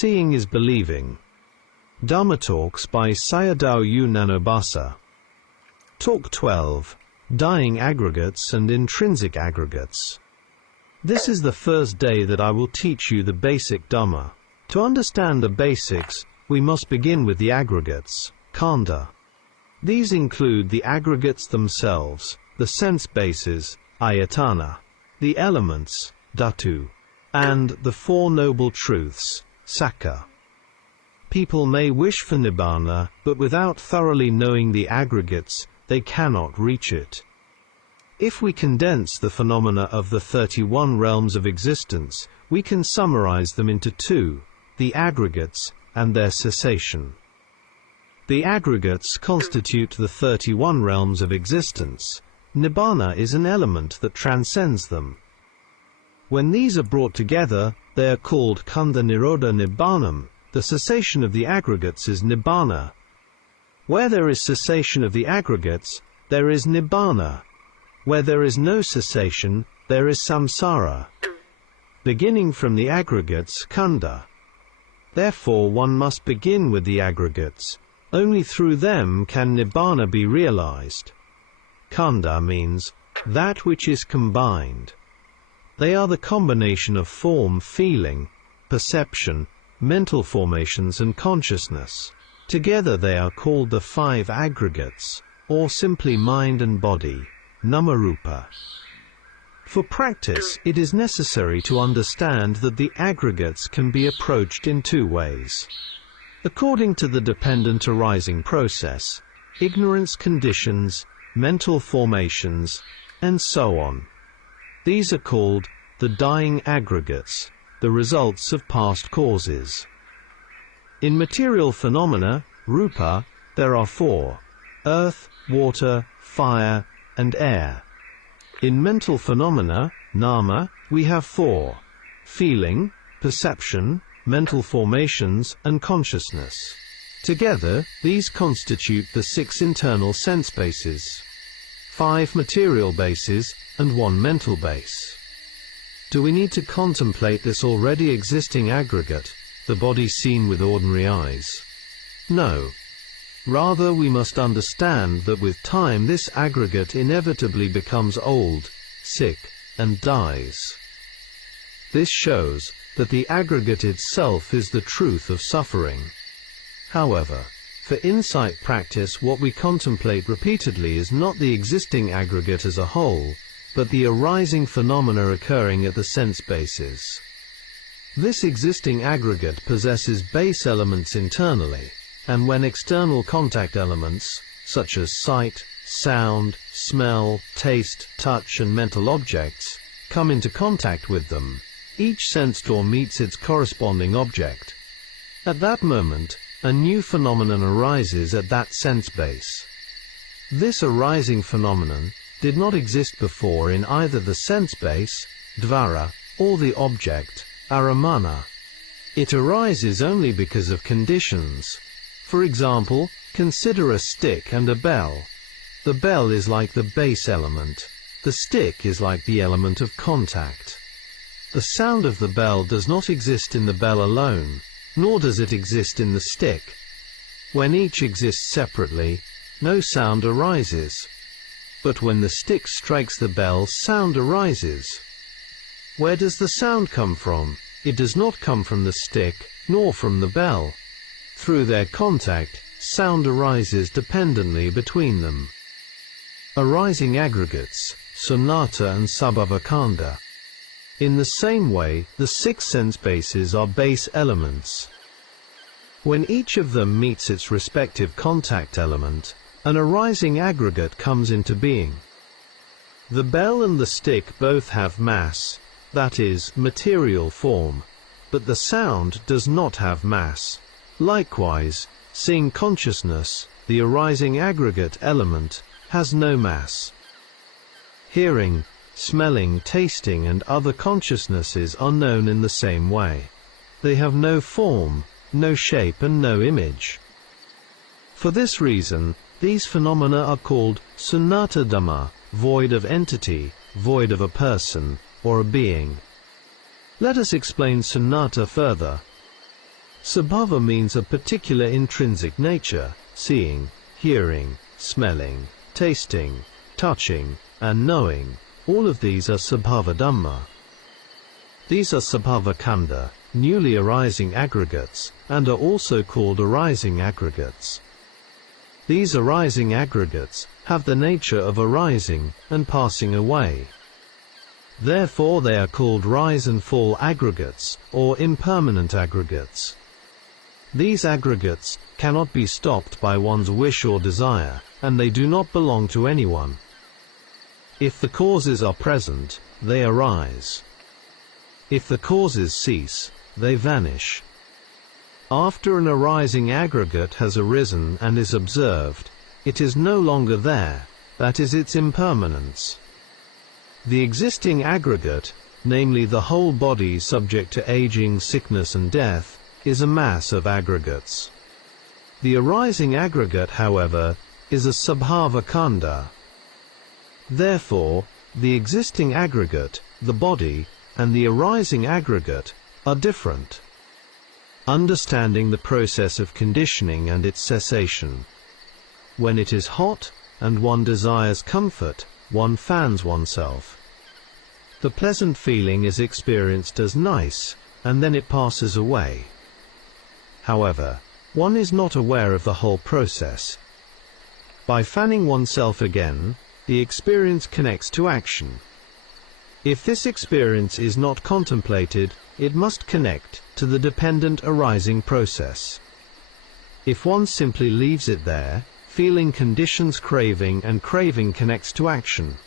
Seeing is Believing. Dharma Talks by Sayadaw Nyanabhasa. Talk 12. Dying Aggregates and Intrinsic Aggregates. This is the first day that I will teach you the basic Dhamma. To understand the basics, we must begin with the aggregates, khanda. These include the aggregates themselves, the sense bases, ayatana, the elements, dhatu, and the Four Noble Truths, sakka. People may wish for nibbana, but without thoroughly knowing the aggregates, they cannot reach it. If we condense the phenomena of the 31 realms of existence, we can summarize them into two: the aggregates and their cessation. The aggregates constitute the 31 realms of existence. Nibbana is an element that transcends them. When these are brought together, they are called khanda nirodha nibbanam. The cessation of the aggregates is nibbana. Where there is cessation of the aggregates, there is nibbana. Where there is no cessation, there is samsara. Beginning from the aggregates, khanda. Therefore one must begin with the aggregates. Only through them can nibbana be realized. Khanda means that which is combined. They are the combination of form, feeling, perception, mental formations and consciousness. Together they are called the five aggregates, or simply mind and body, namarupa. For practice, it is necessary to understand that the aggregates can be approached in two ways. According to the dependent arising process, ignorance conditions, mental formations, and so on. These are called the dying aggregates, the results of past causes. In material phenomena, rupa, there are four: earth, water, fire, and air. In mental phenomena, nama, we have four: feeling, perception, mental formations, and consciousness. Together, these constitute the 6 internal sense bases, 5 material bases, and 1 mental base. Do we need to contemplate this already existing aggregate, the body seen with ordinary eyes? No. Rather, we must understand that with time this aggregate inevitably becomes old, sick, and dies. This shows that the aggregate itself is the truth of suffering. However, for insight practice, what we contemplate repeatedly is not the existing aggregate as a whole, but the arising phenomena occurring at the sense bases. This existing aggregate possesses base elements internally, and when external contact elements, such as sight, sound, smell, taste, touch, and mental objects, come into contact with them, each sense door meets its corresponding object. At that moment, a new phenomenon arises at that sense base. This arising phenomenon did not exist before in either the sense base, dvara, or the object, aramana. It arises only because of conditions. For example, consider a stick and a bell. The bell is like the base element. The stick is like the element of contact. The sound of the bell does not exist in the bell alone, nor does it exist in the stick. When each exists separately, no sound arises. But when the stick strikes the bell, sound arises. Where does the sound come from? It does not come from the stick, nor from the bell. Through their contact, sound arises dependently between them. Arising aggregates, sunnata and sabhava-khanda. In the same way, the 6 sense bases are base elements. When each of them meets its respective contact element, an arising aggregate comes into being. The bell and the stick both have mass, that is, material form, but the sound does not have mass. Likewise, seeing consciousness, the arising aggregate element, has no mass. Hearing, smelling, tasting, and other consciousnesses are known in the same way. They have no form, no shape, and no image. For this reason, these phenomena are called sunnata dhamma, void of entity, void of a person, or a being. Let us explain sunnata further. Sabhava means a particular intrinsic nature, seeing, hearing, smelling, tasting, touching, and knowing. All of these are Sabhava Dhamma. These are Sabhava Khandha, newly arising aggregates, and are also called arising aggregates. These arising aggregates have the nature of arising and passing away. Therefore they are called rise and fall aggregates, or impermanent aggregates. These aggregates cannot be stopped by one's wish or desire, and they do not belong to anyone. If the causes are present, they arise. If the causes cease, they vanish. After an arising aggregate has arisen and is observed, it is no longer there, that is its impermanence. The existing aggregate, namely the whole body subject to aging, sickness and death, is a mass of aggregates. The arising aggregate, however, is a Sabhava Khandha. Therefore, the existing aggregate, the body, and the arising aggregate are different. Understanding the process of conditioning and its cessation. When it is hot, and one desires comfort, one fans oneself. The pleasant feeling is experienced as nice, and then it passes away. However, one is not aware of the whole process. By fanning oneself again, the experience connects to action. If this experience is not contemplated, it must connect to the dependent arising process. If one simply leaves it there, feeling conditions craving, and craving connects to action.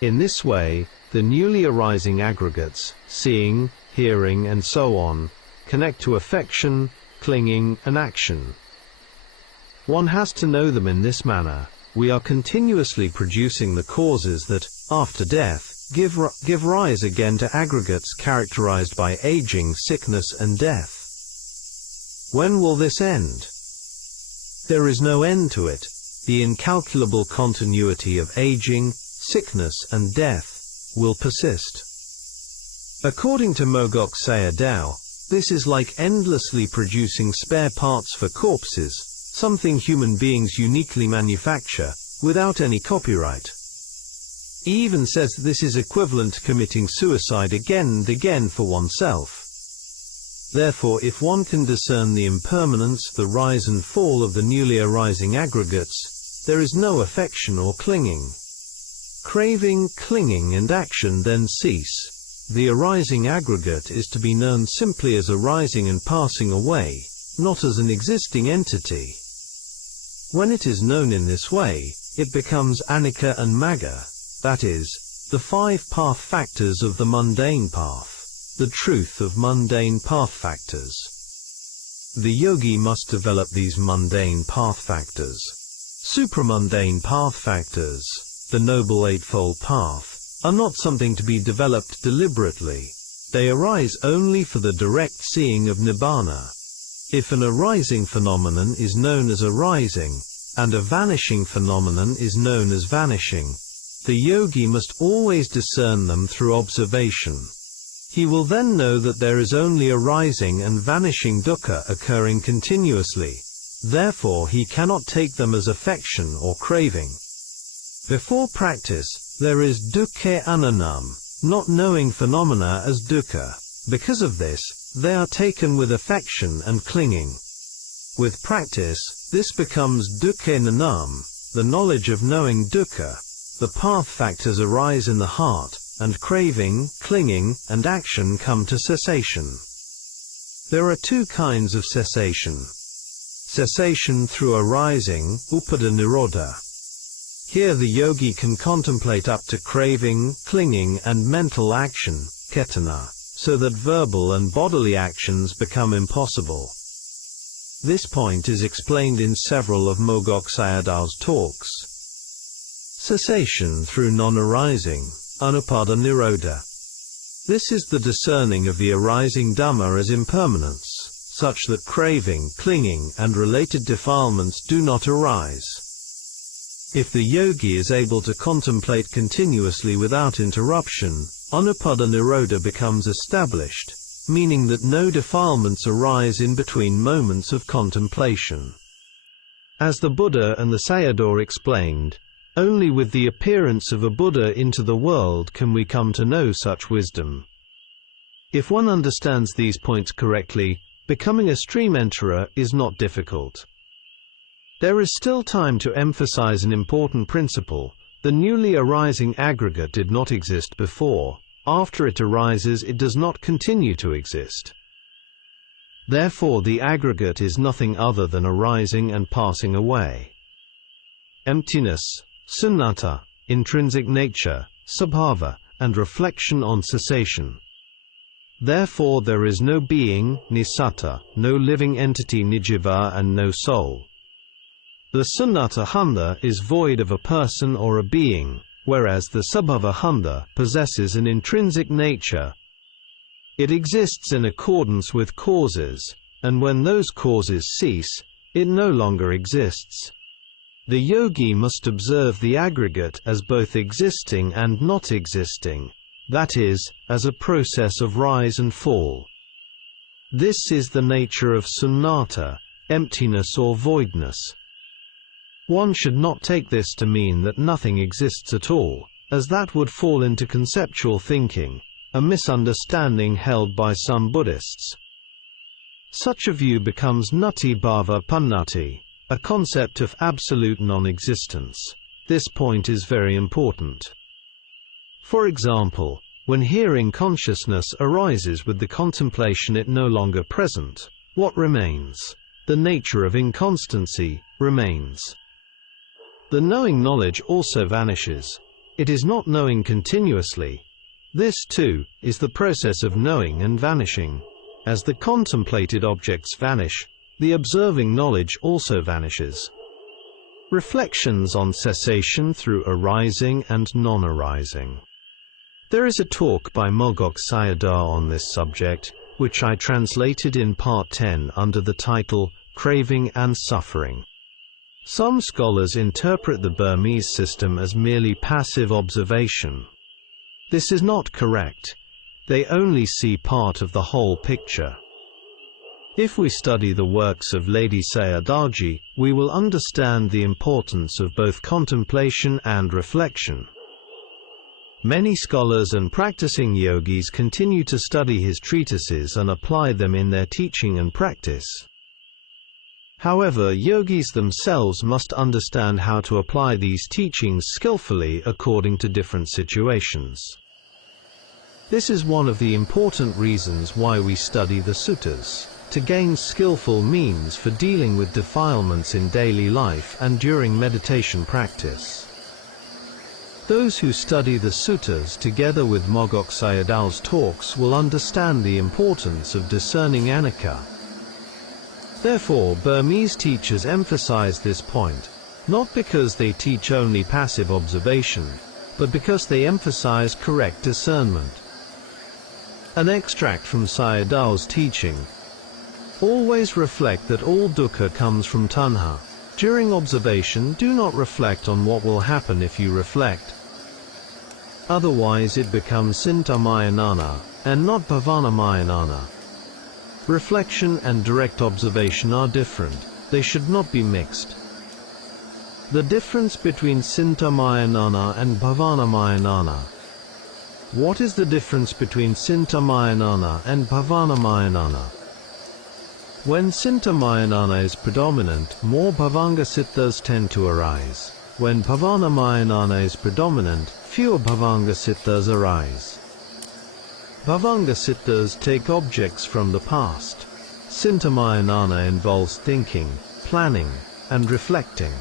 In this way, the newly arising aggregates, seeing, hearing and so on, connect to affection, clinging and action. One has to know them in this manner. We are continuously producing the causes that, after death, give rise again to aggregates characterized by aging, sickness and death. When will this end? There is no end to it. The incalculable continuity of aging, sickness and death will persist. According to Mogok Sayadaw, this is like endlessly producing spare parts for corpses, something human beings uniquely manufacture, without any copyright. He even says this is equivalent to committing suicide again and again for oneself. Therefore, if one can discern the impermanence, the rise and fall of the newly arising aggregates, there is no affection or clinging. Craving, clinging and action then cease. The arising aggregate is to be known simply as arising and passing away, not as an existing entity. When it is known in this way, it becomes anicca and magga. That is, the 5 path factors of the mundane path, the truth of mundane path factors. The yogi must develop these mundane path factors. Supramundane path factors, the Noble Eightfold Path, are not something to be developed deliberately. They arise only for the direct seeing of Nibbana. If an arising phenomenon is known as arising, and a vanishing phenomenon is known as vanishing, the yogi must always discern them through observation. He will then know that there is only arising and vanishing dukkha occurring continuously. Therefore he cannot take them as affection or craving. Before practice, there is dukkha ananam, not knowing phenomena as dukkha. Because of this, they are taken with affection and clinging. With practice, this becomes dukkha nanam, the knowledge of knowing dukkha. The path factors arise in the heart, and craving, clinging, and action come to cessation. There are 2 kinds of cessation. Cessation through arising, upada nirodha. Here the yogi can contemplate up to craving, clinging, and mental action, cetana, so that verbal and bodily actions become impossible. This point is explained in several of Mogok Sayadaw's talks. Cessation through non-arising, anupada nirodha. This is the discerning of the arising Dhamma as impermanence, such that craving, clinging, and related defilements do not arise. If the yogi is able to contemplate continuously without interruption, anupada nirodha becomes established, meaning that no defilements arise in between moments of contemplation. As the Buddha and the Sayadaw explained, only with the appearance of a Buddha into the world can we come to know such wisdom. If one understands these points correctly, becoming a stream enterer is not difficult. There is still time to emphasize an important principle. The newly arising aggregate did not exist before. After it arises, it does not continue to exist. Therefore, the aggregate is nothing other than arising and passing away. Emptiness, sunnata, intrinsic nature, sabhava, and reflection on cessation. Therefore there is no being, nisatta, no living entity nijiva, and no soul. The sunnata handa is void of a person or a being, whereas the sabhava handa possesses an intrinsic nature. It exists in accordance with causes, and when those causes cease, it no longer exists. The yogi must observe the aggregate as both existing and not existing, that is, as a process of rise and fall. This is the nature of sunnata, emptiness or voidness. One should not take this to mean that nothing exists at all, as that would fall into conceptual thinking, a misunderstanding held by some Buddhists. Such a view becomes nati bhava pannati, a concept of absolute non-existence. This point is very important. For example, when hearing consciousness arises with the contemplation it no longer present, what remains? The nature of inconstancy remains. The knowing knowledge also vanishes. It is not knowing continuously. This, too, is the process of knowing and vanishing. As the contemplated objects vanish, the observing knowledge also vanishes. Reflections on cessation through arising and non-arising. There is a talk by Mogok Sayadaw on this subject, which I translated in Part 10 under the title, Craving and Suffering. Some scholars interpret the Burmese system as merely passive observation. This is not correct. They only see part of the whole picture. If we study the works of Lady Sayadaw, we will understand the importance of both contemplation and reflection. Many scholars and practicing yogis continue to study his treatises and apply them in their teaching and practice. However, yogis themselves must understand how to apply these teachings skillfully according to different situations. This is one of the important reasons why we study the suttas, to gain skillful means for dealing with defilements in daily life and during meditation practice. Those who study the suttas together with Mogok Sayadaw's talks will understand the importance of discerning anicca. Therefore, Burmese teachers emphasize this point, not because they teach only passive observation, but because they emphasize correct discernment. An extract from Sayadaw's teaching. Always reflect that all dukkha comes from tanha. During observation, do not reflect on what will happen if you reflect. Otherwise it becomes sintamayanana, and not bhavanamayana. Reflection and direct observation are different. They should not be mixed. The difference between sintamayanana and bhavanamayana. What is the difference between sintamayanana and bhavanamayana? When sintamayanana is predominant, more bhavanga sittas tend to arise. When bhavanamayana is predominant, fewer bhavanga sittas arise. Bhavanga sittas take objects from the past. Sintamayanana involves thinking, planning, and reflecting.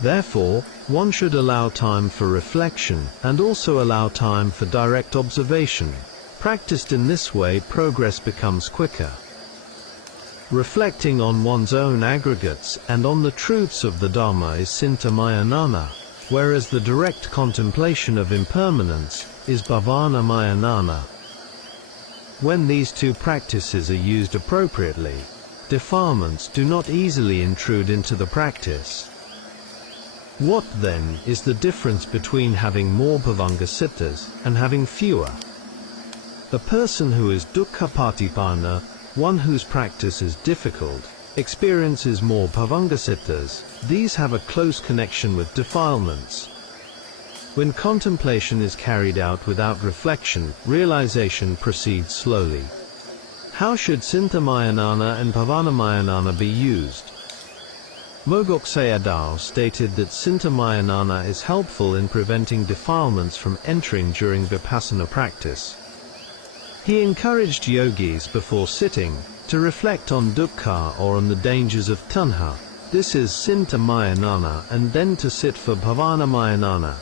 Therefore, one should allow time for reflection and also allow time for direct observation. Practiced in this way, progress becomes quicker. Reflecting on one's own aggregates and on the truths of the Dhamma is sintamayanana, whereas the direct contemplation of impermanence is bhavanamayana. When these two practices are used appropriately, defilements do not easily intrude into the practice. What, then, is the difference between having more bhavanga sittas and having fewer? A person who is dukkha patipanna, one whose practice is difficult, experiences more bhavangasittas. These have a close connection with defilements. When contemplation is carried out without reflection, realization proceeds slowly. How should Sinthamayanana and Bhavanamayana be used? Mogok Sayadaw stated that Sinthamayanana is helpful in preventing defilements from entering during vipassana practice. He encouraged yogis before sitting to reflect on dukkha or on the dangers of tanha. This is Sinthamayanana, and then to sit for Bhavanamayana.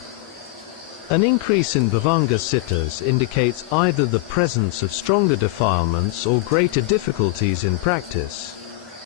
An increase in bhavanga sittas indicates either the presence of stronger defilements or greater difficulties in practice.